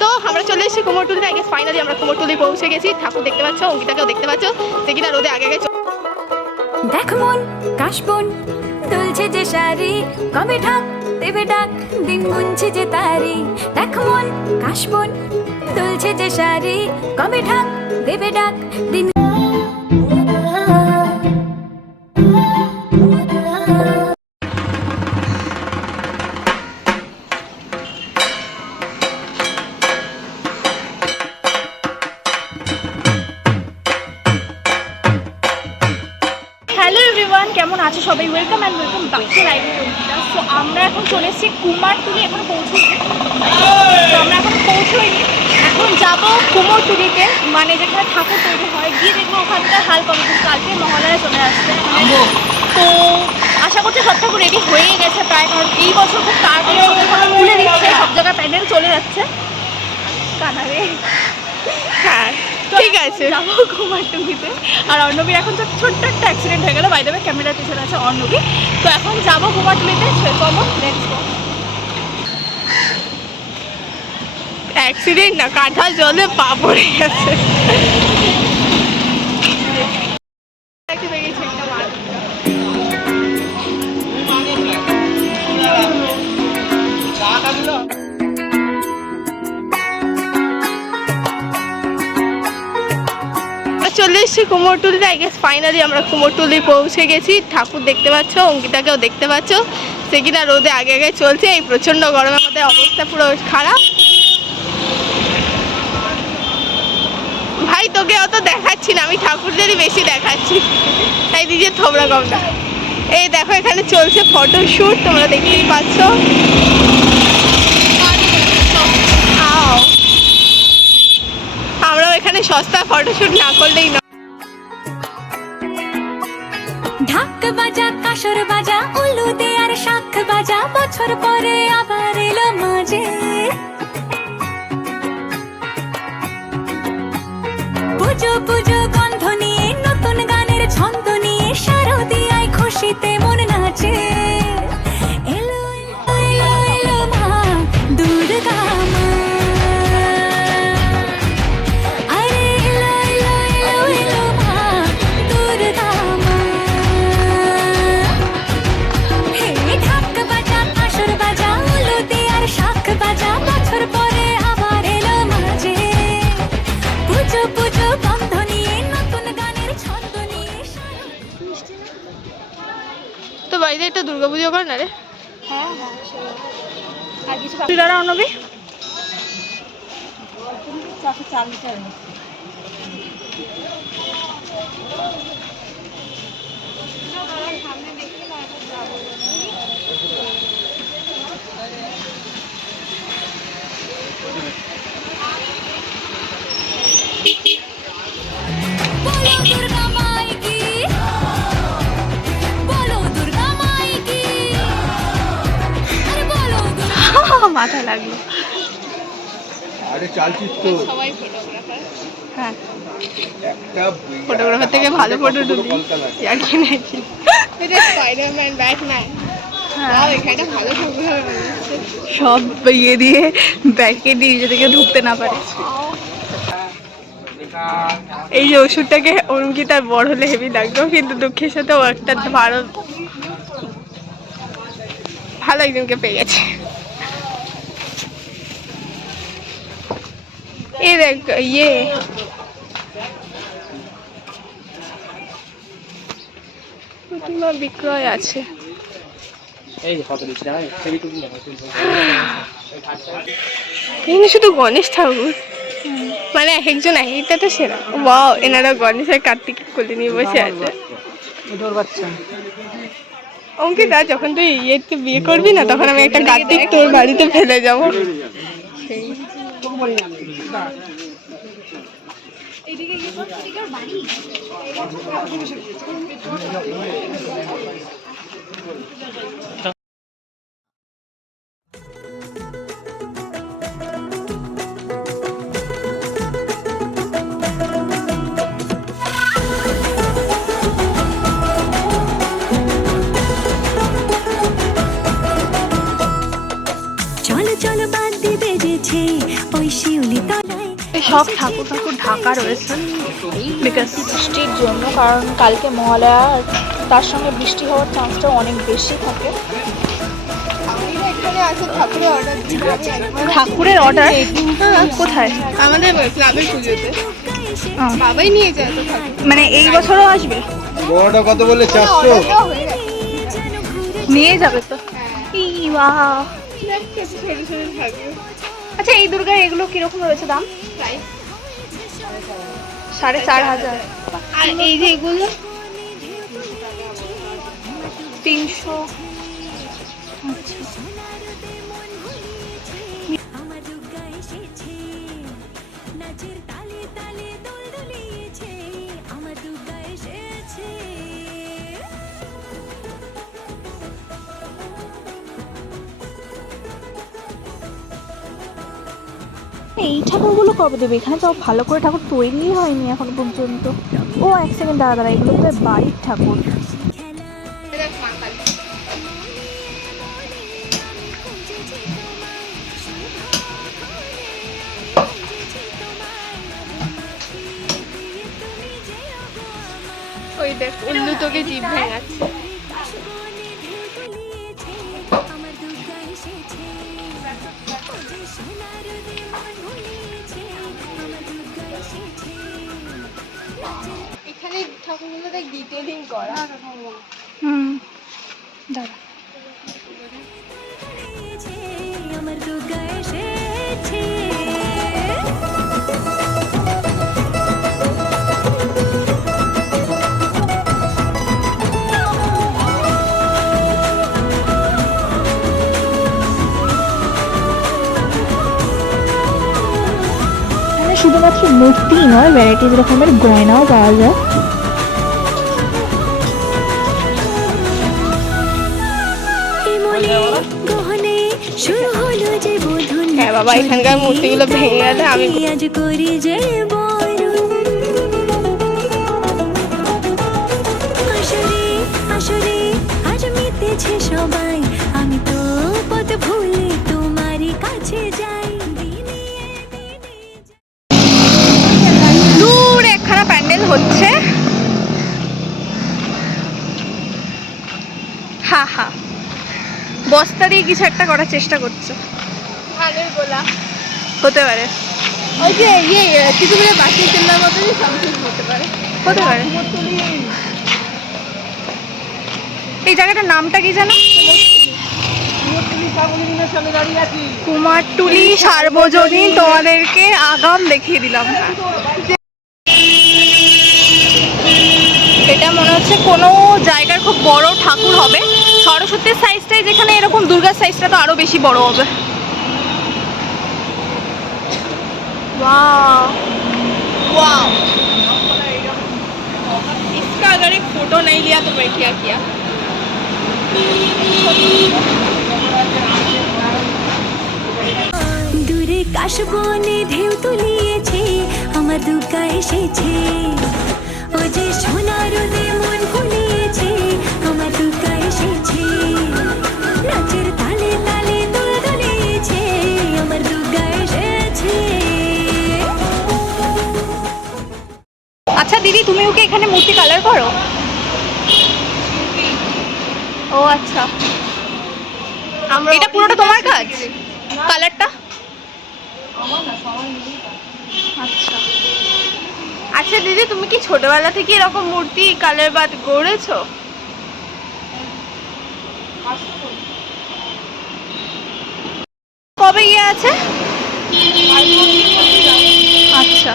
তো আমরা চলে এসেছি কুমোরটুলিতে। আই গেস ফাইনালি আমরা কুমোরটুলি পৌঁছে গেছি। ঠাকুর দেখতে পাচ্ছ, অঙ্কিতাকেও দেখতে পাচ্ছ, সে কিনা রোদে আগে আগে। দেখ মন কাশবন দুলছে যে শাড়ি, কবে ঢাক দেবে ডাক, দিন গুনছে যে তারি। দেখ মন কাশবন দুলছে যে শাড়ি, কবে ঢাক দেবে ডাক, দিন। হ্যালো এভরিওয়ান, কেমন আছো সবাই? Welcome and welcome back to live Ankita. So আমরা এখন চলে এসেছি কুমারটুলি। এখন পৌঁছইনি, তো আমরা এখন পৌঁছইনি। এখন যাব কুমোরটুলিতে, মানে যেখানে ঠাকুর তৈরি হয়, গিয়ে দেখবো ওখানকার হাল কমিটি। কালকে মহালয়া চলে আসছে, তো আশা করছি সব ঠাকুর রেডি হয়েই গেছে প্রায়, কারণ এই বছর খুব তাড়াতাড়ি খুলে দিচ্ছে, সব জায়গায় প্যান্ডেল চলে যাচ্ছে। কানারে হ্যাঁ ঠিক আছে, যাবো কুমারটুলিতে। আর অর্ণবীর এখন তো ছোট্ট একটা অ্যাক্সিডেন্ট হয়ে গেল, বাই দ্য ওয়ে ক্যামেরার পিছনে আছে অর্ণবী। তো এখন যাবো কুমারটুলিতে, চলো লেটস গো। অ্যাক্সিডেন্ট না, কাঁঠা জলে পা পড়ে গেছে। চলে এসেছি কুমোরটুলিতে। আই গেস ফাইনালি আমরা কুমোরটুলি পৌঁছে গেছি। ঠাকুর দেখতে পাচ্ছ, অঙ্কিতাকেও দেখতে পাচ্ছ, সে কিনা রোদে আগে আগে চলছে। এই প্রচণ্ড গরমের মধ্যে অবস্থা পুরো খারাপ। ভাই তোকে অত দেখাচ্ছি না, আমি ঠাকুরদেরই বেশি দেখাচ্ছি, তাই নিজের থবড়া কম না। এই দেখো এখানে চলছে ফটোশ্যুট, তোমরা দেখতেই পাচ্ছ। আমরাও এখানে সস্তা ফটোশ্যুট না করলেই না। ঢাক বাজা কাসর বাজা উলুদে আর শাখ বাজা, বছর পরে আবার এলো মাঝে। পুজো পুজো গন্ধ নিয়ে, নতুন গানের ছন্দ নিয়ে, শারদিয়ায় খুশিতে মন নাচে। এলো এলো এলো মা দুর্গা মা, আরে এলো এলো এলো এলো মা দুর্গা মা। হে ঢাক বাজা কাসর বাজা উলুদে আর শাখ বাজা, বছর পরে আবার এলো মাঝে। পুজো পুজো গন্ধ নিয়ে, নতুন গানের ছন্দ নিয়ে। তো বাড়িতে একটা দুর্গাপুজো কর না রে। হ্যাঁ হ্যাঁ, আর কিছু দাঁড়া অর্ণবী। চাল লিটার बोलो दुर्गा माई की, बोलो दुर्गा माई की, अरे बोलो दुर्गा। মাথা লাগলো। আরে চালচিত্র সবাই ফটোগ্রাফার। হ্যাঁ, একটা ফটোগ্রাফার থেকে ভালো ফটো তুলি। কলকাতা আর কি নাকি এটা স্পাইডারম্যান, ব্যাটম্যান। আর এখানে ভালো ঠাকুর হবে, সব ইয়ে দিয়ে ব্যাগে দিয়ে নিজে থেকে ঢুকতে না পারে। এই যে ওষুধটাকে অঙ্কিতার বড় হলে হেভি লাগতো, কিন্তু দুঃখের সাথে ও একটা ভালো ভালো একজনকে পেয়ে গেছে। এই দেখ ইয়ে প্রতিমা বিক্রয় আছে। এখানে শুধু গণেশ ঠাকুর, মানে এক একজন এক একটাতে সেরা। ওয়াও, এনারা গণেশ আর কার্তিক কোলে নিয়ে বসে আছে। অঙ্কিতা, যখন তুই ইয়েকে বিয়ে করবি না, তখন আমি একটা কার্তিক তোর বাড়িতে ফেলে যাবো। সেই চল চল বাদ্যি বেজেছে, ওই শিউলি তলায় এই সব ঠাকুর ঠাকুর ঢাকা রয়েছে বিকজ বৃষ্টির জন্য, কারণ কালকে মহালয়া, তার সঙ্গে বৃষ্টি হওয়ার চান্সটা অনেক বেশি থাকে। এখানে আছে ঠাকুরের অর্ডার ঠাকুরের অর্ডার কোথায়? আমাদের ক্লাবের পুজোতে বাবাই নিয়ে যায় তো ঠাকুর। মানে এই বছরও আসবে? বড়টা কত বলে 400? অর্ডার হয়ে গেছে। নিয়ে যাবে তো। ই বাহ। ছোট ছোট ঠাকুর আচ্ছা, এই দুর্গার এগুলো কিরকম রয়েছে দাম? প্রাইস 4,500। আর এই যে এগুলো 300। আমার দুর্গা এসেছে, নাচের তালে তালে দোল দুলিয়েছে, আমার দুর্গা এসেছে। এই ঠাকুরগুলো কবে দেবে? এখানে তো ভালো করে ঠাকুর তৈরি হয়নি এখন পর্যন্ত। ও এক সেকেন্ড, দাঁড়া, এগুলো তো বাড়ির ঠাকুর। ওই দেখ উল্লু তোকে জিভ ভেঙাচ্ছে। আমার দুর্গা এসেছে, ও যে সোনার দেওয়ান ভুলিয়েছে, আমার দুর্গা এসেছে। এখানে ঠাকুরগুলো দেখ ডিটেলিং করা। দাঁড়া। আমার দুর্গা এসেছে। এখানে শুধুমাত্র মূর্তি নয়, ভ্যারাইটিস রকমের গয়নাও পাওয়া যায়। গহনে শুরু হলো যে বোধন, হ্যাঁ বাবা, এখানকার মূর্তিগুলো ভেঙে গেলে আমি আজ করি যে বরণ। আসরে আসরে আজ মেতেছে সবাই, আমি তো পথ ভুলে তোমারই কাছে যাই। দূর একখানা প্যান্ডেল হচ্ছে। হা হা, বস্তা দিয়ে কিছু একটা করার চেষ্টা করছে। ধানের গোলা হতে পারে, ওই যে কিছু করে বাকি চেন্নার মতনই সামথিং হতে পারে। হতে পারে। এই জায়গাটার নামটা কি জানো? কুমারটুলি সার্বজনীন। তোমাদেরকে আগাম দেখিয়ে দিলাম। এটা মনে হচ্ছে কোনো জায়গার খুব বড় ঠাকুর হবে। সরস্বতীর সাইজটাই যেখানে, এরকম দুর্গার সাইজটা তো আরো বেশি বড় হবে। वाह वाह, इसका अगर एक फोटो नहीं लिया तो मैं क्या किया। দূরে কাশবনে ঢেউ তুলিয়েছে, আমার দুর্গা এসেছে, ও যে সোনার দে মন ভুলিয়েছে, আমার দুর্গা এসেছে, নাচের তালে তালে দোল দুলিয়েছে, আমার দুর্গা এসেছে। আচ্ছা দিদি, তুমি ওকে এখানে মূর্তি কালার করো? ও আচ্ছা, আমরা এটা পুরোটা তোমার কাজ, কালারটা? আচ্ছা আচ্ছা দিদি, তুমি কি ছোটবেলা থেকে এরকম মূর্তি কালার বাদ করেছো? কবে ইয়ে আছে? আচ্ছা,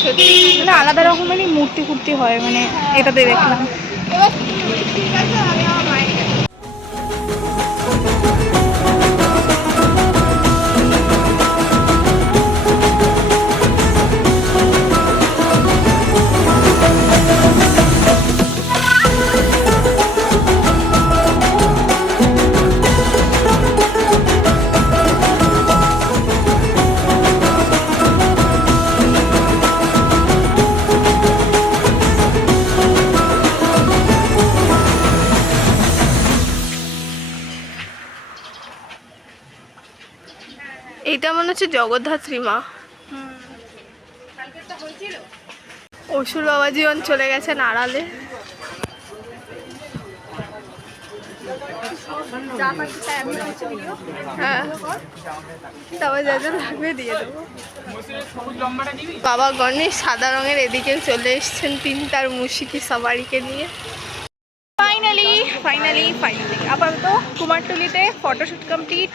সত্যি মানে আলাদা রকমেরই মূর্তি ফুর্তি হয়, মানে এটাতে দেখলাম। এবার ঠিক আছে, আমি আমার মায়ের কাছে। হচ্ছে জগদ্ধাত্রী মা। অসুর বাবা জীবন চলে গেছেন আড়ালে। হ্যাঁ, তারপর যা যা লাগবে দিয়ে দেবো। বাবা গণেশ সাদা রঙের এদিকে চলে এসছেন তিনটার মুশিকি সবারিকে নিয়ে। ফাইনালি আপাতত কুমারটুলিতে ফটোশ্যুট কমপ্লিট,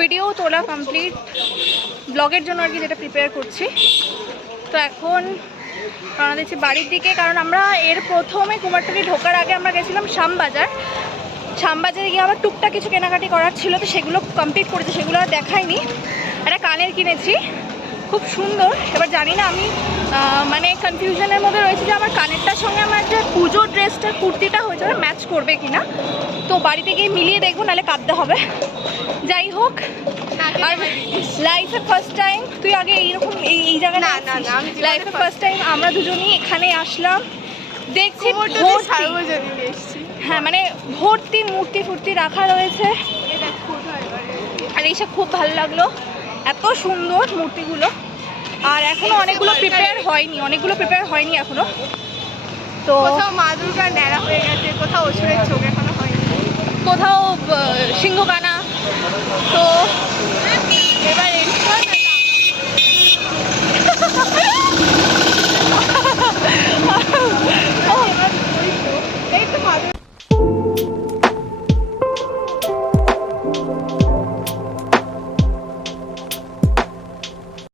ভিডিও তোলা কমপ্লিট, ব্লগের জন্য আর কি যেটা প্রিপেয়ার করছি। তো এখন রওনা দিচ্ছি বাড়ির দিকে, কারণ আমরা এর প্রথমে কুমারটুলি ঢোকার আগে আমরা গেছিলাম শ্যামবাজারে গিয়ে আবার টুকটাক কিছু কেনাকাটি করার ছিল, তো সেগুলো কমপ্লিট করেছি, সেগুলো আর দেখাইনি। একটা কানের কিনেছি, খুব সুন্দর। এবার জানি না, আমি মানে কনফিউশনের মধ্যে রয়েছে যে আমার কানেরটার সঙ্গে আমার যে পুজো ড্রেসটার কুর্তিটা হয়েছে ওটা ম্যাচ করবে কিনা। তো বাড়িতে গিয়ে মিলিয়ে দেখবো, নাহলে কাঁদতে হবে। যাই হোক, আর লাইফে ফার্স্ট টাইম তুই আগে এইরকম এই জায়গায় লাইফে ফার্স্ট টাইম আমরা দুজনেই এখানে আসলাম, দেখছি হ্যাঁ মানে ভর্তি মূর্তি ফুর্তি রাখা রয়েছে, আর এইসব খুব ভালো লাগলো, এত সুন্দর মূর্তিগুলো। আর এখনো অনেকগুলো প্রিপেয়ার হয়নি এখনো। তো কোথাও মা দুর্গা ন্যাড়া হয়ে গেছে, কোথাও অসুরের চোখ এখনো হয়নি, কোথাও সিংহকানা। তো এবার